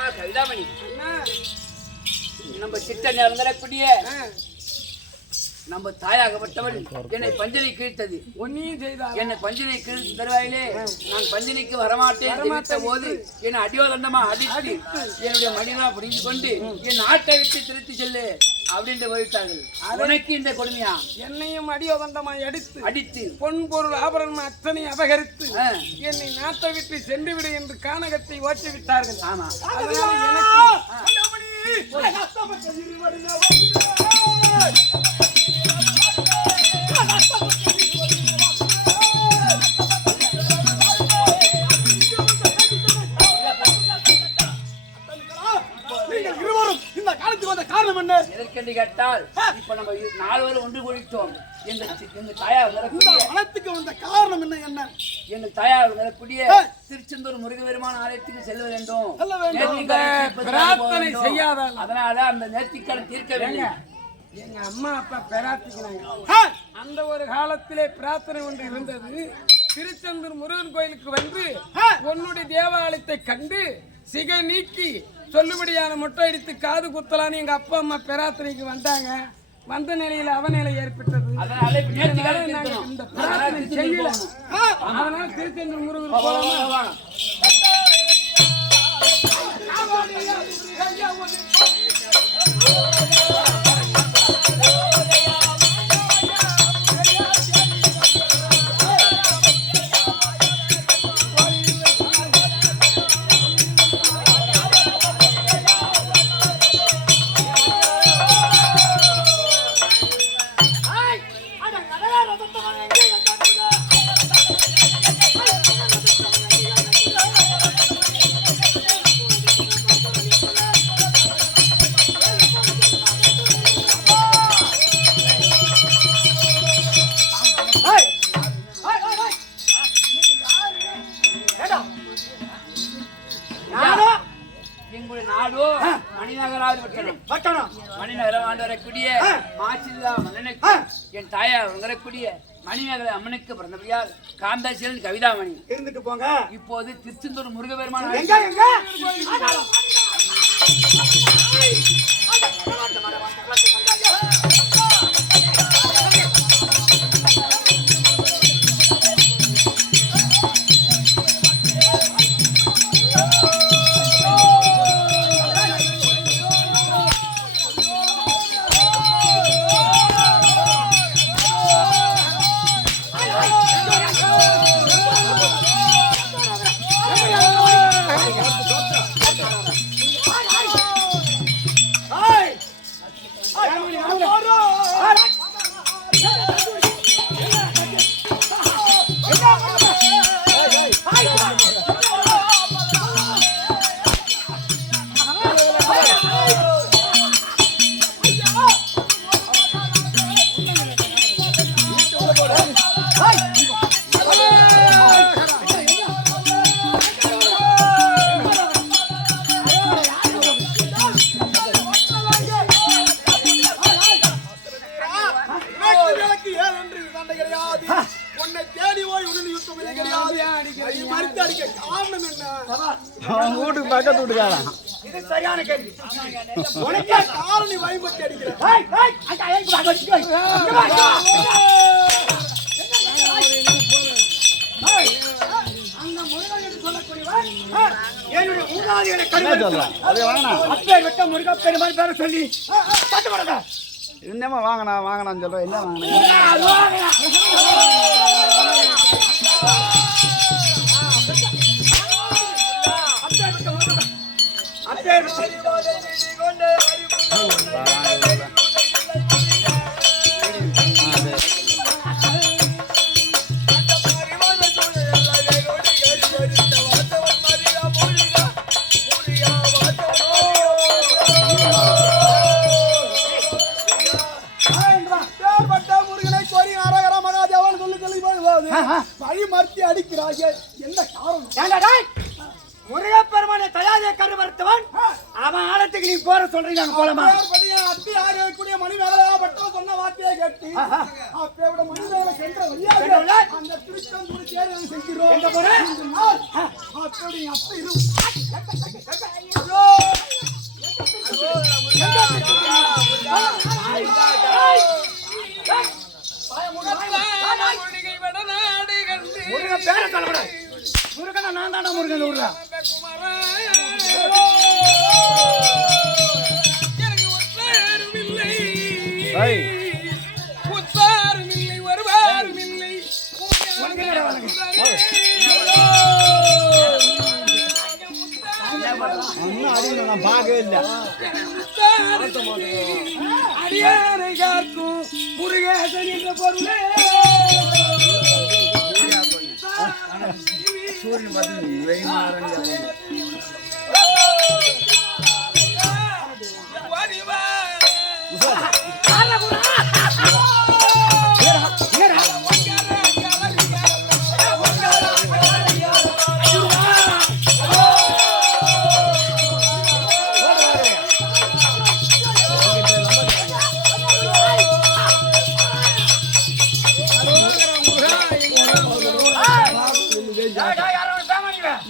அம்மா கவிதாமணி, நம்ம சிட்ட நேரங்களைப்படிய நம்ம தாயாகப்பட்டவள் என்னை பஞ்சனை கிழித்தது. என்னை பஞ்சனை கிழித்து தருவாயிலே நான் பஞ்சனைக்கு வரமாட்டேன் போது என்னை அடியோதண்டமா அடித்து என்னுடைய மடிகளா புரிந்து கொண்டு என் நாட்டை விட்டு திருத்தி செல்லு அப்படின்னு போயிட்டார்கள். உனக்கு இந்த கொடுமையா? என்னையும் அடியோதண்டமாய் அடித்து பொன் பொருள் ஆபரணம் அத்தனை அபகரித்து என்னை நாட்டை விட்டு சென்று விடு என்று கானகத்தை ஓட்டி விட்டார்கள். ஆமா, எதற்கென்று கேட்டால் இப்ப நம்ம 4 பேரும் ஒன்று கூடிட்டோம். எங்க தாயார் வனத்துக்கு வந்த காரணம் என்ன? எங்கள் தாயார் வரக்கூடிய திருச்செந்தூர் முருகபெருமான் ஆலயத்துக்கு செல்ல வேண்டும். அதனால அந்த நேர்த்திக்கடன் தீர்க்க வேண்டும். எங்க அம்மா அப்பா பிரார்த்திக்கிறாங்க. அந்த ஒரு காலத்திலே பிரார்த்தனை ஒன்று இருந்தது. திருச்செந்தூர் முருகன் கோயிலுக்கு வந்து உன்னுடைய தேவாலயத்தை கண்டு சிகை நீக்கி சொல்லுபடியான முட்டை அடித்து காது குத்தலான்னு எங்க அப்பா அம்மா பிரார்த்தனைக்கு வந்தாங்க. வந்த நிலையில அவநிலை ஏற்பட்டது. இந்த பிரார்த்தனை செய்யல. அதனால திருச்செந்தூர் முருகன் போலாமா? என் தாயார் வரக்கூடிய மணிநகர அம்மனுக்கு பிறந்தபடியால் காந்தாசிரியன் கவிதாமணி இருந்துட்டு போங்க. இப்போது திருச்செந்தூர் முருகபெருமான் வீட்டுக்கு பக்கத்து வீட்டுக்காரன். இது சரியான கேள்வி. உனக்கே காரணி வழிபட்டு அடிக்கிற. அந்த முருகன் என்று சொல்லக்கூடியவன் என்னுடைய மூதாதையரை கருவறுத்தான். அது வாங்கனா அப்பே வெட்ட முருகா பெருமாள் பேரை சொல்லி தட்டு போடுங்க. என்னமா வாங்கனான்னு சொல்ற. என்ன வாங்கனா? வழி மறுத்தி அடிக்கிறாங்க. என்ன காரணம்? முருகப்பெருமானை தயாரியை கருவறுத்தவன் அவன் ஆலத்துக்கு நீ போற சொல்றீங்க. போலமா அத்தி ஆரியக்கூடிய மணிமேகலாப்பட்ட சொன்ன வார்த்தையை கேட்டு அப்போட மணிமேகலை சென்ற வழியாக அந்த திருச்செந்தூர் தேர்தல் செஞ்சிடும். அப்படி அத்தை முருகன் விடுறா உத்தாரும் இல்லை வருவாரும் இல்லை நான் பார்க்கவே இல்லை அடியாரை காக்கும் முருகேசன் என்ற பொருளே சூரியன் பார்த்து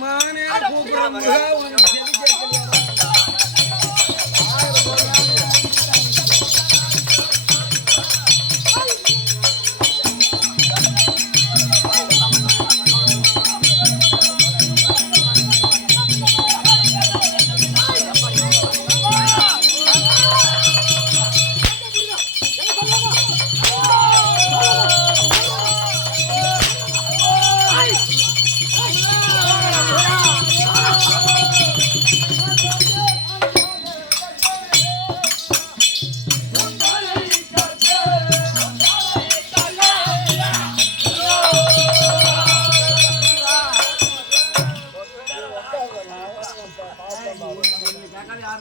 மானே கூப்பிடுற முருகா உனக்கு செவி கேட்கலையா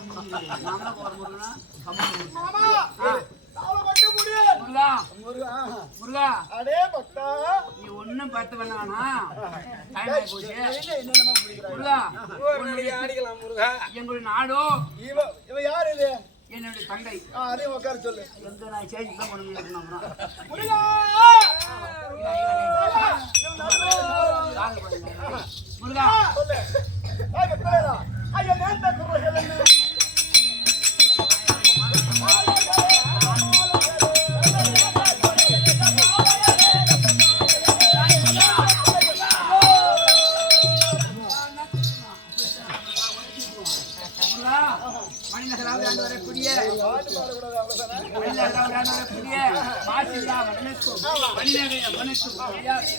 நீ ஒன்னும் பத்து பண்ணானா ஆடிக்கலாம் முருகா எங்களுடைய நாடோ இவன் யாரு இது என்னுடைய தங்கை அதையும் உட்கார சொல்லு எங்க நான் சேஞ்ச் தான் பண்ணுவேன் முருகா சொல்லு ஐயா நேர்ந்த குரல் மணிநகராவது ஆண்டு வரக்கூடிய மாசில்லா மன்னனுக்கும் மணிநகர மனுக்கும்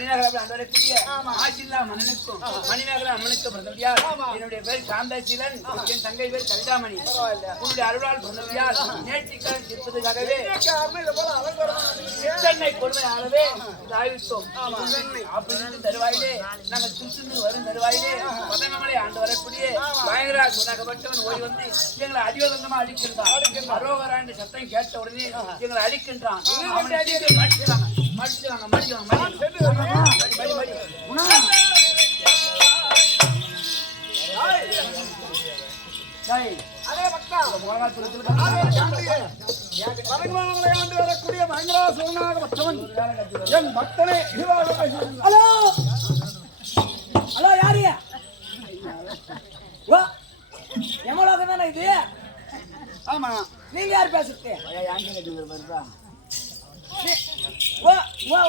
மணிநகராவது ஆண்டு வரக்கூடிய மாசில்லா மன்னனுக்கும் மணிநகர அம்மனுக்கு பிறந்தவியால் என்னுடைய பேர் சாந்தாசீலன், என் தங்கை பேர் கவிதாமணி. உன்னுடைய அருளால் பிறந்தவியால் நேர்த்திக்கடன் தீர்ப்பதற்காகவே சென்னை கொடுமையாகவே ஆயுத்தோம் அப்படின்னு தருவாயிலே நாங்கள் திருச்சிந்து வரும் தருவாயிலே பதனமலை ஆண்டு வரக்கூடிய பயங்கராஜ் உனக்கப்பட்டவன் ஓடி வந்து எங்களை அடிவதந்தமா அடிக்கின்றான். அரோகராண்டு சத்தம் கேட்ட உடனே எங்களை அடிக்கின்றான். மடிச்சுறாங்க வரக்கூடிய பயங்கராசுரனாகப்பட்டவன் என் பக்தனே. ஹலோ ஹலோ யாரு? எமலோகம் தானே இது? ஆமா. நீங்க யார் பேசுறது?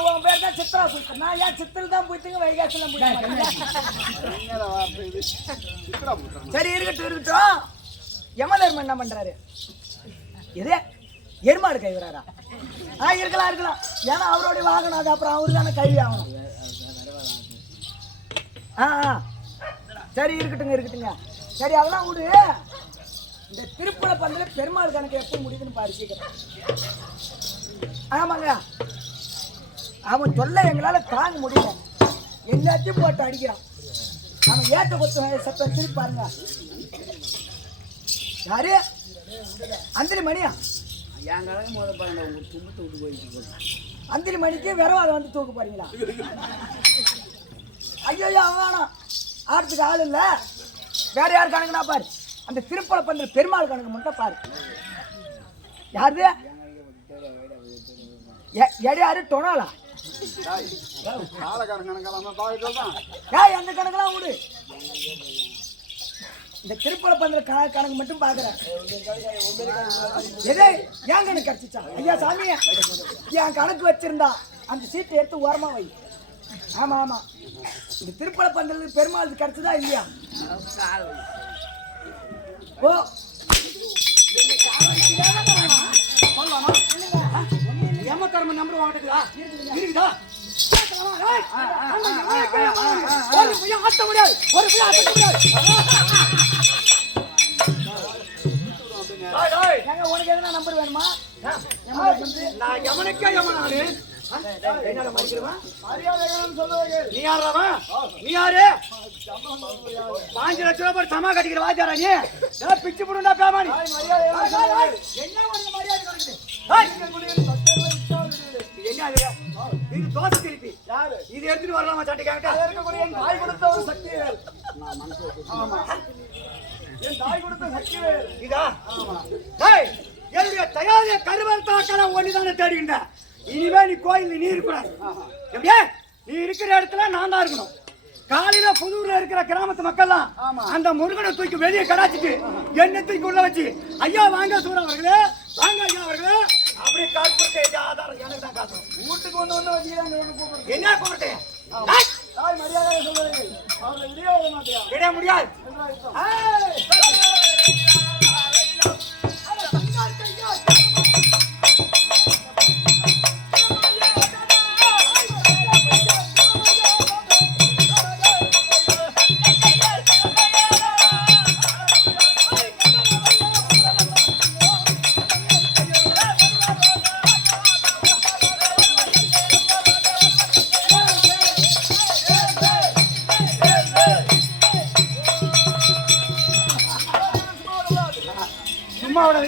உன் பேர் தான் சித்ரா சுத்தர். நான் ஏன் சித்திரம் தான் போயிட்டுங்க வைகாசெல்லாம் போயிட்டு. சரி இருக்கட்டும். யமதர்மன் என்ன பண்றாரு? எது எருமாடு கைவிறாரா? இருக்கலாம். ஏன்னா அவருடைய வாகனம் அது. அப்புறம் அவரு தானே கைவி ஆகணும். சரி இருக்கட்டுங்க. சரி அதெல்லாம் விடு. இந்த திருப்பல பந்தல பெருமாள் கணக்கு எப்போ முடியுதுன்னு பாரு சீக்கிரம். ஆமாங்க, அவன் சொல்ல எங்களால தாங்க முடியல. எல்லாத்தையும் போட்டு அடிக்கிறான். அவன் ஏத்த கொத்த சத்தம் திருப்பி பாருங்க. யாரு? அந்திரி மணியா? அந்திரி மணிக்கு விரவாத வந்து தூக்க போறீங்களா? ஐயோ அவன் வேணாம். ஆடுறதுக்கு ஆள் இல்ல. வேற யார் கணக்குனா பாரு. அந்த திருப்பல பண்ற பெருமாள் கணக்கு மட்டும் பாரு. யாரு? எடையாரு டொனாலா? அந்த கணக்கெல்லாம் விடு. இந்த திருப்பல பண்ற கணக்கு மட்டும் பாக்குறேன். எதே ஏன் கணக்கு கிடைச்சிச்சா? ஐயா சாமி, என் கணக்கு வச்சிருந்தா அந்த சீட்டை எடுத்து ஓரமா வை. ஆமா ஆமா இந்த திருப்பல பந்தல் பெருமாள் கிடைச்சதா இல்லையா ஓ ஏமக்காரம நம்பர் வாங்கிட்டுதா இருக்குதா ஒரு பையன் ஆட்ட முடியாது உனக்கு எதுனா நம்பர் வேணுமா நான் எவனுக்கே எவனானு நீ யாரா நீ யாரு 5 லட்சம் ரூபாய் சமா கட்டிக்கிற வாஜாரா நீ பிச்சு போடுண்டா பேமானி என்ன இது தோசை திருப்பி இது எடுத்துட்டு வரலாமா சட்டை கேட்ட தாய் கொடுத்த சக்தி என் தாய் கொடுத்த சக்தி இதா என்னுடைய தயாரிய கருவல் தாக்கல ஒண்ணுதானே தேடுகின்ற இனிமே நீ கோயில் நீ இருக்கக்கூடாது எப்படியே நீ இருக்கிற இடத்துல நான் தான் இருக்கணும் காலையில புதூர்ல இருக்கிற கிராமத்து மக்கள்லாம் அந்த முருகனை தூக்கி வெளியே கடாச்சிட்டு என்ன தூக்கி உள்ள வச்சு ஐயா வாங்க சூரா அவர்களே வாங்க ஐயா அவர்களே அப்படியே காட்புறத்தை ஆதாரம் எனக்கு தான் காட்டுறோம் வீட்டுக்கு வந்து வச்சு என்ன கூப்பிட்டு மரியாதை சொல்லுங்கள் அவர்களை விட முடியாது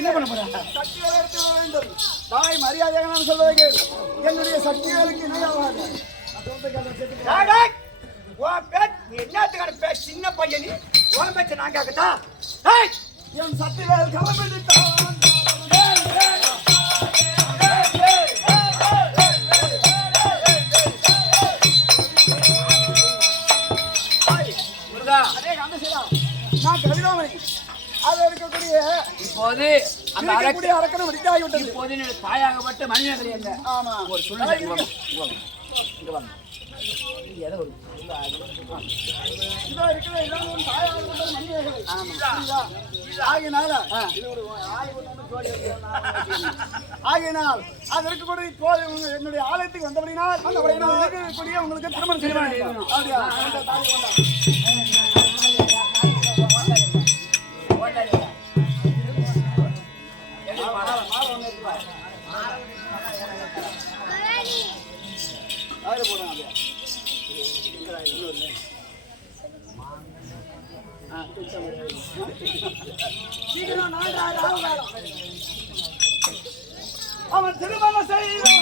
என்ன பண்ண போறாங்க சக்திகளை எடுத்து வர வேண்டும் தாய் மரியாதையாக நான் சொல்வதற்கு என்னுடைய சக்திகளுக்கு இணையாவாங்க என்னத்துக்கான சின்ன பையன் உன் பேச்சு நான் கேட்கட்டா என் சக்திகள் கிளம்பிட்டான் நான் கவிதாமணி அது இருக்கக்கூடிய இப்போது அந்த அரக்கணம் விட்டாகிவிட்டது இப்போது தாயாகப்பட்ட மனிதர்கள் என்ன ஆமா ஒரு சொல்லுங்க ஆகினால் அது இருக்கக்கூடிய என்னுடைய ஆலயத்துக்கு வந்தபடினால் இருக்கக்கூடிய உங்களுக்கு திருமணம் செய்யணும் அப்படியா அவன் திருமணம் செய்வான்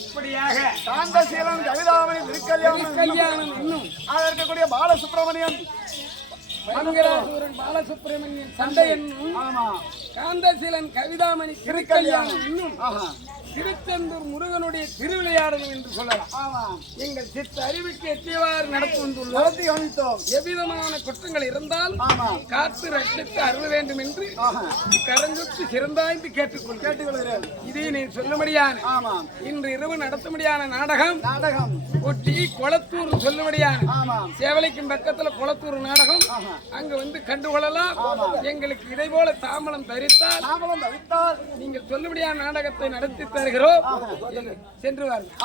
இப்படியாக காந்தசீலன் கவிதாமணி திருக்கல்யாணம் இன்னும் இருக்கக்கூடிய பாலசுப்ரமணியன் பாலசுப்ரமணியன் சண்டை என்னும் காந்தசீலன் கவிதாமணி திருக்கல்யாணம் இன்னும் திருச்செந்தூர் முருகனுடைய திருவிளையாடல் என்று சொல்லலாம். எங்கள் சித்த அறிவுக்கு எத்தியவாறு நடத்தி வந்துள்ளோம். எவ்விதமான குற்றங்கள் இருந்தால் காத்து ரட்சித்து அருள வேண்டும் என்று கரஞ்சுட்டு சிறந்தாய்ந்து கேட்டுக்கொள்கிறேன். இதை நீ சொல்லும்படியான இன்று இரவு நடத்தும்படியான நாடகம் ஒட்டி கொளத்தூர் சொல்லும்படியான சேவலைக்கும் பக்கத்துல கொளத்தூர் நாடகம் அங்க வந்து கண்டுகொள்ளலாம். எங்களுக்கு இதை போல தாமலம் தரித்தால் நீங்கள் சொல்லும்படியான நாடகத்தை நடத்தி தருகிறோம். சென்று வாருங்கள்.